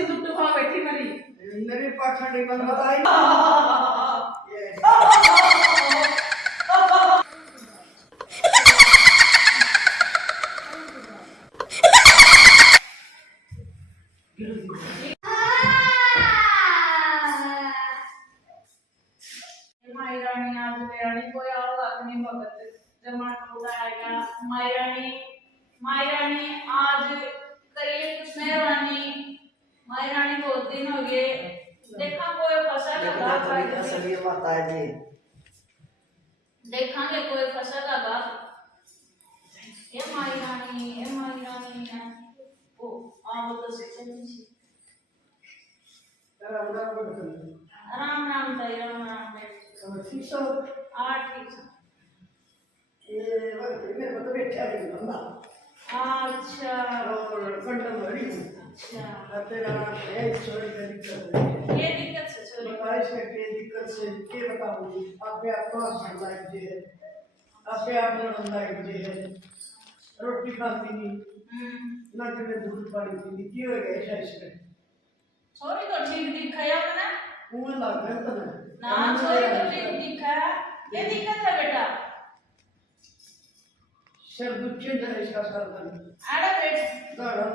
सिंदूर टुहा बैठी मरी मेरी पाखंडी बन बताई माई रानी आज मेरानी कोई आओ अपनी भगत जमा उठाएगा माई रानी आज करिए कुछ मेहरबानी माई रानी बहुत दिन हो गए देखा कोई फसल लगा असली माता जी देखांगे कोई फसल लगा ये माई रानी है ओ आप तो शिक्षक जी राम राम भाई ठीक सो ठीक ये मेरे को तो बैठा है बंदा अच्छा और कंडम भरी अच्छा तेरा ये छोड़ के दिक्कत ये दिक्कत से छोड़ी बताइए इसका क्या दिक्कत से क्या बताऊंगी आप आपको भरना है आप बनना है रोटी खाती नहीं ना कभी दूध पानी पीती क्यों है ऐसा इसमें छोरी तो ठीक दिखाया ना मुंह लग गया तो ना छोरी तो ठीक दिखा ये दिक्कत है बेटा सर दुखी है इसका सर आड़ा बैठ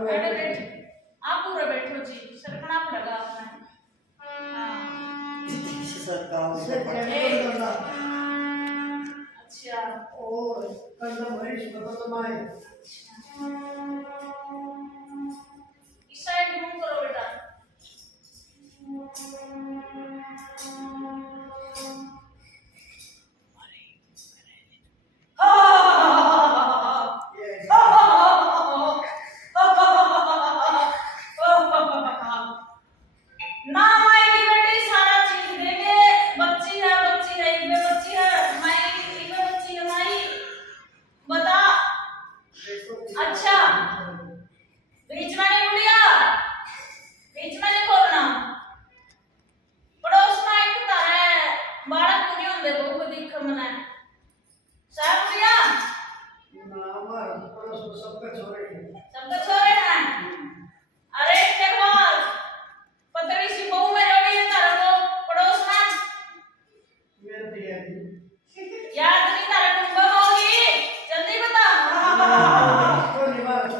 बैठ आप पूरा बैठो जी सरकना पड़ेगा आपने हां सर काम से अच्छा और कंडम भरी से तो माए इस साइड मुंह करो बेटा ना माई की बेटी सारा चीज देंगे बच्ची है इनमें बच्ची है माई इनमें बच्ची है माई बता अच्छा बीच में नहीं बुढ़िया बीच में नहीं खोलना पड़ोस में एक तारा है बालक को नहीं होंगे वो को दिख मना साहब बुढ़िया ना मार पड़ोस में सबका छोरे हैं अरे के बाद पतली सी बहू में रोड़ी है तारा को पड़ोस में मेरे दिया याद नहीं तारा कुंभा होगी जल्दी बता कोई बात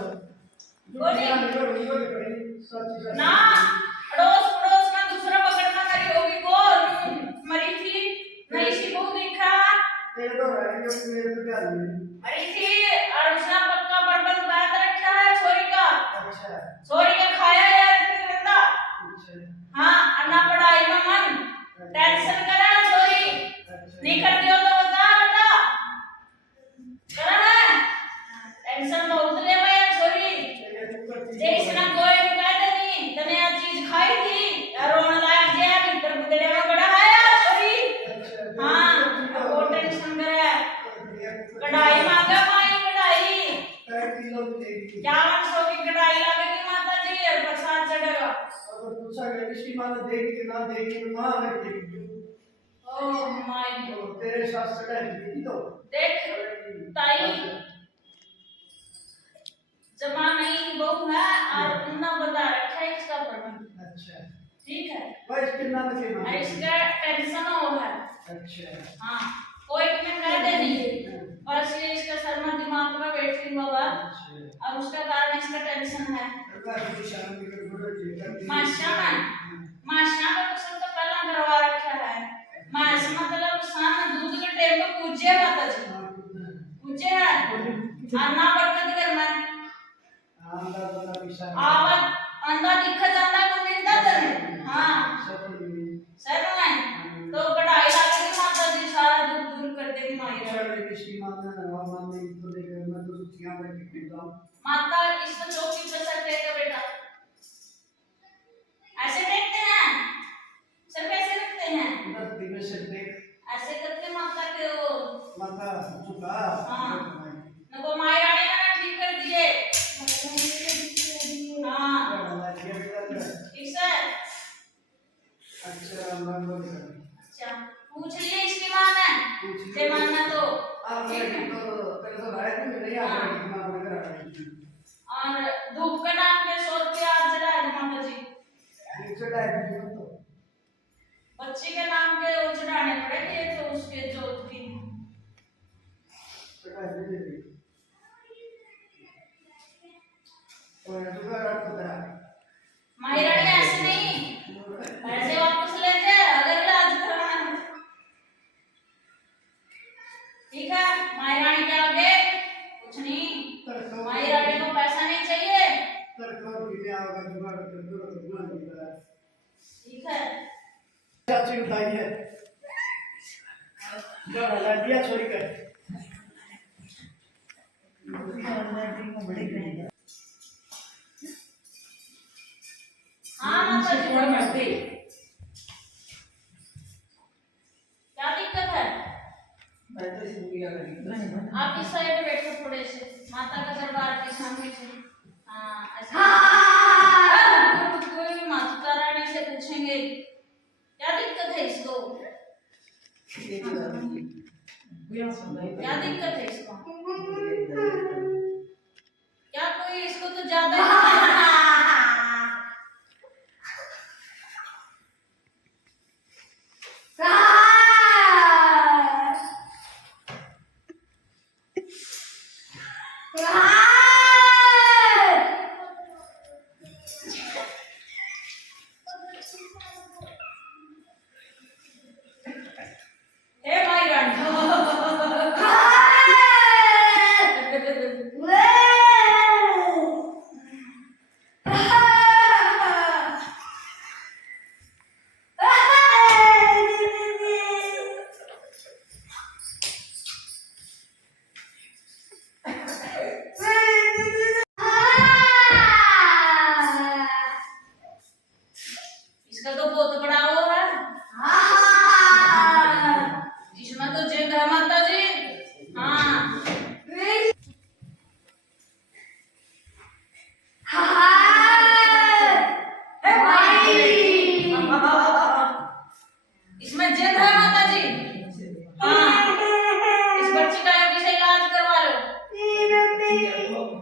बोली सच ना पड़ोस में दूसरा पकड़ना करी होगी को मरी थी नई सी बहू देखा तेरे तो राइट जो मेरे तो क्या नहीं मरी थी और उसने पक्का बर्बंद बात रखा है छोरी का अच्छा छोरी का खाया है आदमी बंदा अच्छा हाँ अन्ना पढ़ाई में मन टेंशन करा छोरी नहीं करती हो तो बता बेटा करा है टेंशन बहुत ले भाई छोरी जैसे ना कोई कहते नहीं तने आ चीज खाई थी रोने लायक जे भीतर बुदड़े में बड़ा है छोरी हां वो टेंशन करे कढ़ाई मांगे माई कढ़ाई 5100 की कढ़ाई लगेगी माता जी और प्रसाद चढ़ेगा अगर पूछा गया इसकी मां ने देगी कि ना देगी मां ने देगी ओ माय तो तेरे शास्त्र का है तो देख ताई जमा नहीं बहू है और उन्ना बता रखा है इसका प्रबंध अच्छा ठीक है भाई इसके नाम के और इसका टेंशन हो है अच्छा हाँ कोई तुम्हें कह दे नहीं बस ये इसका शर्मा दिमाग में बैठ रही बाबा और उसका कारण इसका टेंशन है माशा में तो सब तो पहला करवा रखा है माश मतलब सामने दूध के टेम पे पूजे माता जी पूजे है अन्ना बरकत कर मैं आवाज अंधा दिखा जाता को मिलता तने हां सर में तो कढ़ाई लागेगी माता जी सारा दुख दूर कर देगी माई माता इस चौकी पे सर टेक बेटा ऐसे टेकते हैं सर कैसे रखते हैं ऐसे करके माता के वो हां नको माई रानी ने ठीक कर दिए हां ठीक है चढ़ाए भी तो बच्ची के नाम के वो चढ़ाने पड़ेंगे तो उसके जोत की चढ़ाए भी और दोबारा खुदा मायरानी ऐसे नहीं पैसे वापस ले जाए अगर इलाज करवाना है। ठीक है मायरानी के आगे कुछ नहीं मायरानी को पैसा नहीं चाहिए ठीक है चाची उठाइए गाना ला दिया छोरी कर हाँ माता जी कौन मरते क्या दिक्कत है मैं तो इस बुढ़िया का नहीं आप इस साइड बैठो थोड़े से माता का दरबार के सामने से हाँ ऐसे कोई भी माता रानी से पूछेंगे क्या दिक्कत है इसको क्या दिक्कत है इसको क्या कोई इसको तो ज्यादा हे माई रानी इसका तो बहुत बड़ा वो है जिसमें तो जिंद है माता जी हाँ इसमें जिंद है माता जी हाँ इस बच्ची का अभी से इलाज करवा लो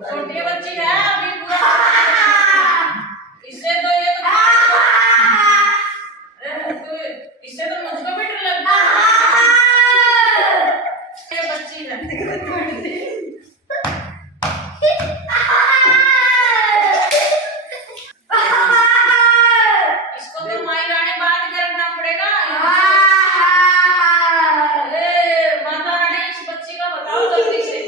छोटी बच्ची है अभी पूरा इससे तो ये तो इससे तो मुझको भी डर लगता है ये बच्ची है इसको तो माई रानी बात करना पड़ेगा अरे माता रानी इस बच्ची का बताओ जल्दी से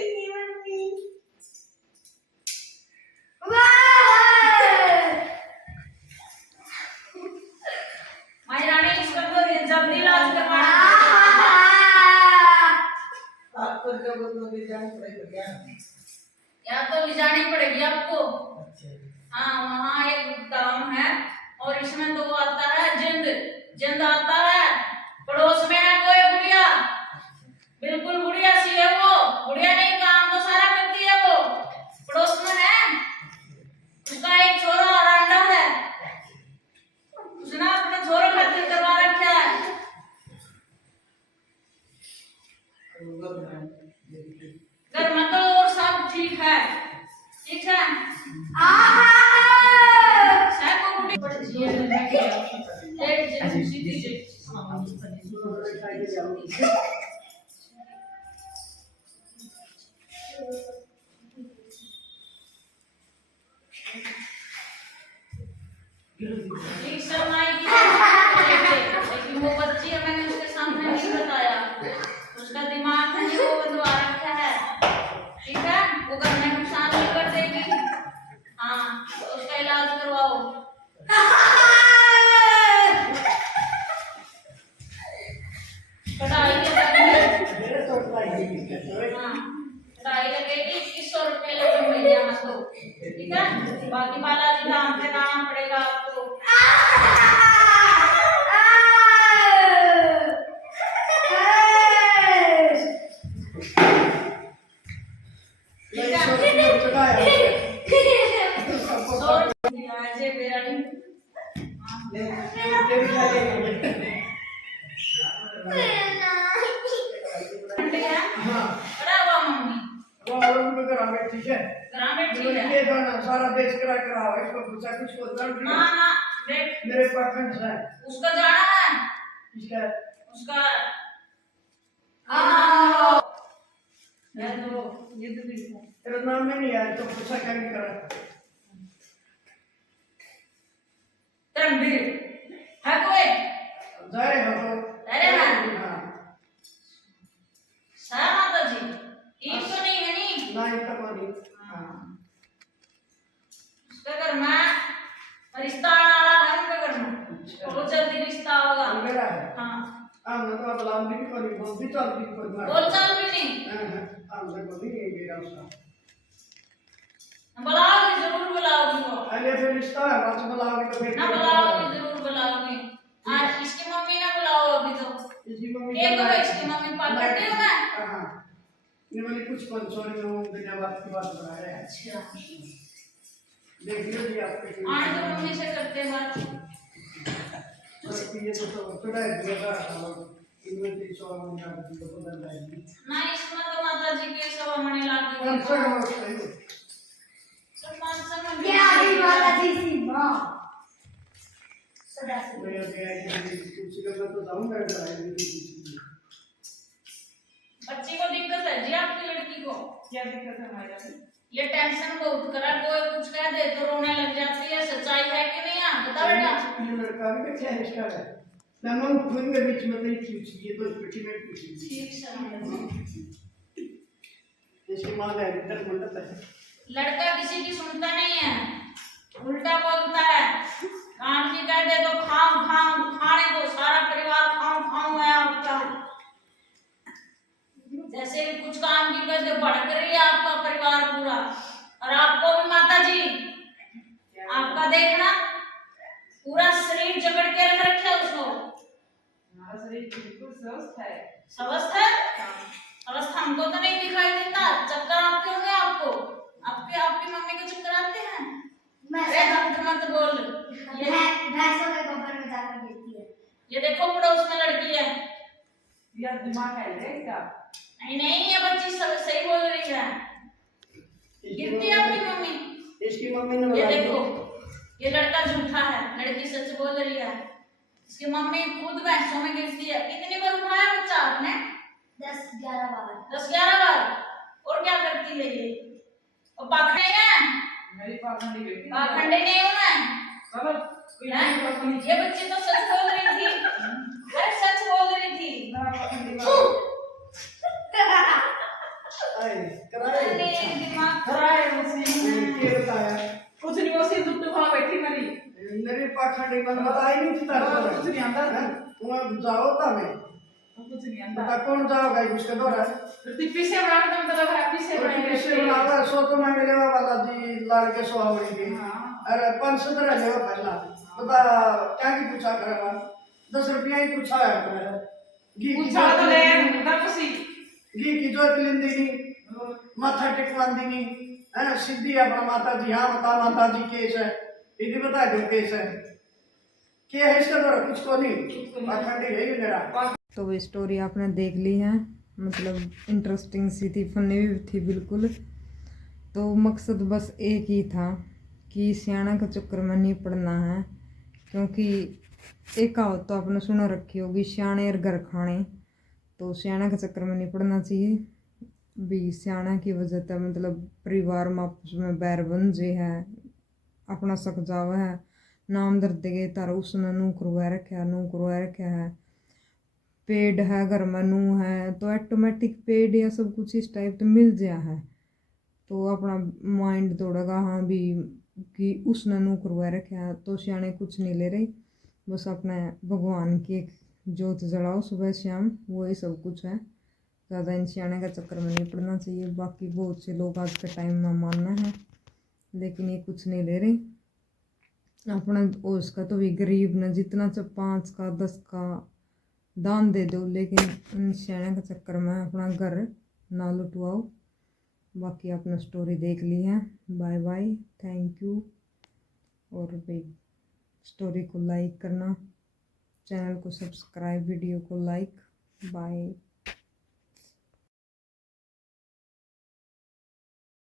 माई रानी इसका तो जल्दी इलाज करवाना आपको जब वो ले जाना पड़ेगा क्या या तो ले जानी पड़ेगी आपको अच्छा हाँ वहाँ एक काम है और इसमें तो वो आता है जिंद जिंद आता है पड़ोस में है कोई गुड़िया बिल्कुल गुड़िया सी है वो गुड़िया नहीं काम तो सारा करती है वो पड़ोस में है उसका एक छोरा और अंडा है उसने अपने छोरे खातिर करवा रखा है घर में तो और सब ठीक है ठीक है साको गुड़ी पड़ जी है लेट जी सीधी जी ठीक शर्माई की लेकिन वो बच्ची है मैंने उसके सामने नहीं बताया उसका दिमाग है वो बंधवा रखा है ठीक है वो घर में नुकसान नहीं कर देगी हाँ तो उसका इलाज करवाओ कटाई लगेगी हाँ कटाई लगेगी 2100 रुपये लगेंगे यहाँ तो ठीक है बाकी बालाजी धाम पे लाना पड़ेगा आपको ठीक है सारा देश करा इसको पूछा कुछ ना देख मेरे पाखंड से उसका जाना है, इसका उसका ये तो तेरा नाम ही नहीं आया तो पूछा क्या नहीं करा धर्मवीर है कोई जाए हो तो अरे हाँ हाँ सा माता जी एक तो नहीं है नी ना ही तक नहीं हाँ उसका करना रिश्ता आना है उनका करना वो जल्दी रिश्ता होगा मेरा है हाँ मैं तो अब लांबी भी कोई बोलती चलती कोई बोल चाल भी नहीं हमसे बोली नहीं मेरा उसका बुलाओगे जरूर बुलाओगे वो अरे फिर रिश्ता है बात बुलाओगे तो फिर ना बुलाओगे जरूर बुलाओगे आज इसकी मम्मी ना बुलाओ अभी तो इसकी मम्मी ये करो इसकी मम्मी पकड़ते हो ना हाँ ये वाली कुछ पंचोरी में बिना बात की बात बना रहे हैं अच्छा देख लो जी आपके आज तो मम्मी से करते हैं बात ये तो थोड़ा दिया था इनमें 300 मन का तो बदल जाएगी ना इसमें तो माता जी के सवा मणि लाग कौन सा है वो सही तो कौन सा मन प्यारी माता जी सी माँ सदा से मैं अभी आई कुछ का तो जाऊंगा कराएंगे बच्ची को दिक्कत है जी आपकी लड़की को क्या दिक्कत है हमारे ये टेंशन बहुत करा कोई कुछ कह दे तो रोने लग जाती है सच्चाई है कि नहीं है बता बेटा ये लड़का भी कैसे है इसका है ना मैं खुद के बीच में नहीं पूछी ये तो पेटी में पूछी ठीक है इसकी मां है इधर मंडप है लड़का किसी की सुनता नहीं है उल्टा बोलता है काम की कह दे तो खाऊं खाऊं खाने को सारा परिवार खाऊं खाऊं है आपका जैसे कुछ काम की कह दे भड़क रही है आपका परिवार पूरा और आपको भी माता जी आपका देखना पूरा शरीर जकड़ के रख रखा है उसको हमारा शरीर बिल्कुल स्वस्थ है स्वस्थ है अवस्था हमको तो नहीं दिखाई देता चक्कर आते होंगे आपको आपकी मम्मी को चक्कर आते हैं मैं अरे डॉक्टर मत बोल ये भैंसों के गोबर में जाकर गिरती है ये देखो पड़ोस में लड़की है यार दिमाग है इसका नहीं नहीं ये बच्ची सब सही बोल रही है गिरती है आपकी मम्मी इसकी मम्मी ने ये बताया देखो ये लड़का झूठा है लड़की सच बोल रही है इसकी मम्मी खुद भैंसों में गिरती है कितनी बार उठाया बच्चा आपने 10-11 बार 10-11 बार और क्या करती है ये और पाखंडी है मेरी पाखंडी बेटी पाखंडी नहीं हूं मैं चलो कोई नहीं पाखंडी ये बच्ची तो सच बोल रही थी अरे सच बोल रही थी ना पाखंडी आए कराए अरे दिमाग कराए उसी ये बताया कुछ नहीं उसी दुख दुखा बैठी मेरी मेरे पाखंडी मन बताई नहीं थी तार कुछ नहीं आंदा वहां जाओ ता मैं कुछ नहीं आंदा बता कौन जाओगा उसके द्वारा तो पीछे बनाने का मतलब है पीछे पीछे बनावा सो तो मैं लेवा वाला जी लड़के सोहावड़ी की हां अरे 500 तरह लेवा पहला बता क्या की पूछा करेगा 10 रुपया ही पूछा है अपने घी की पूछा तो ले ना कुसी घी की जोत लेंदी नहीं माथा टेकवांदी नहीं है ना सिद्धि अपना माता जी हाँ बता माता जी केस है इधर बता दो केस है क्या है इसका द्वारा कुछ को नहीं अखंड है ये मेरा तो वो स्टोरी आपने देख ली है मतलब इंटरेस्टिंग सी थी फनी भी थी बिल्कुल तो मकसद बस एक ही था कि सियाना के चक्कर में नहीं पड़ना है क्योंकि एक कहावत तो आपने सुना रखी होगी सियाने और घर खाने तो सियाना के चक्कर में नहीं पड़ना चाहिए भी सियाना की वजह से मतलब परिवार में आपस में बैर बन जे है अपना सक जाव है नाम दर्द गए तारा उसने नू करवा रखा है पेड़ है घर में नू है तो ऑटोमेटिक पेड़ या सब कुछ इस टाइप तो मिल गया है तो अपना माइंड दौड़ेगा हाँ भी कि उसने नू करवा रखा है तो सियाने कुछ नहीं ले रही बस अपने भगवान की एक जोत जलाओ सुबह शाम वही सब कुछ है ज़्यादा इन सियाने का चक्कर में नहीं पड़ना चाहिए बाकी बहुत से लोग आज के टाइम में मानना है लेकिन ये कुछ नहीं ले रही अपना उसका तो भी गरीब न जितना चाहे 5 का 10 का दान दे दो लेकिन इन सियाने के चक्कर में अपना घर ना लुटवाओ बाकी आपने स्टोरी देख ली है बाय बाय थैंक यू और भाई स्टोरी को लाइक करना चैनल को सब्सक्राइब वीडियो को लाइक बाय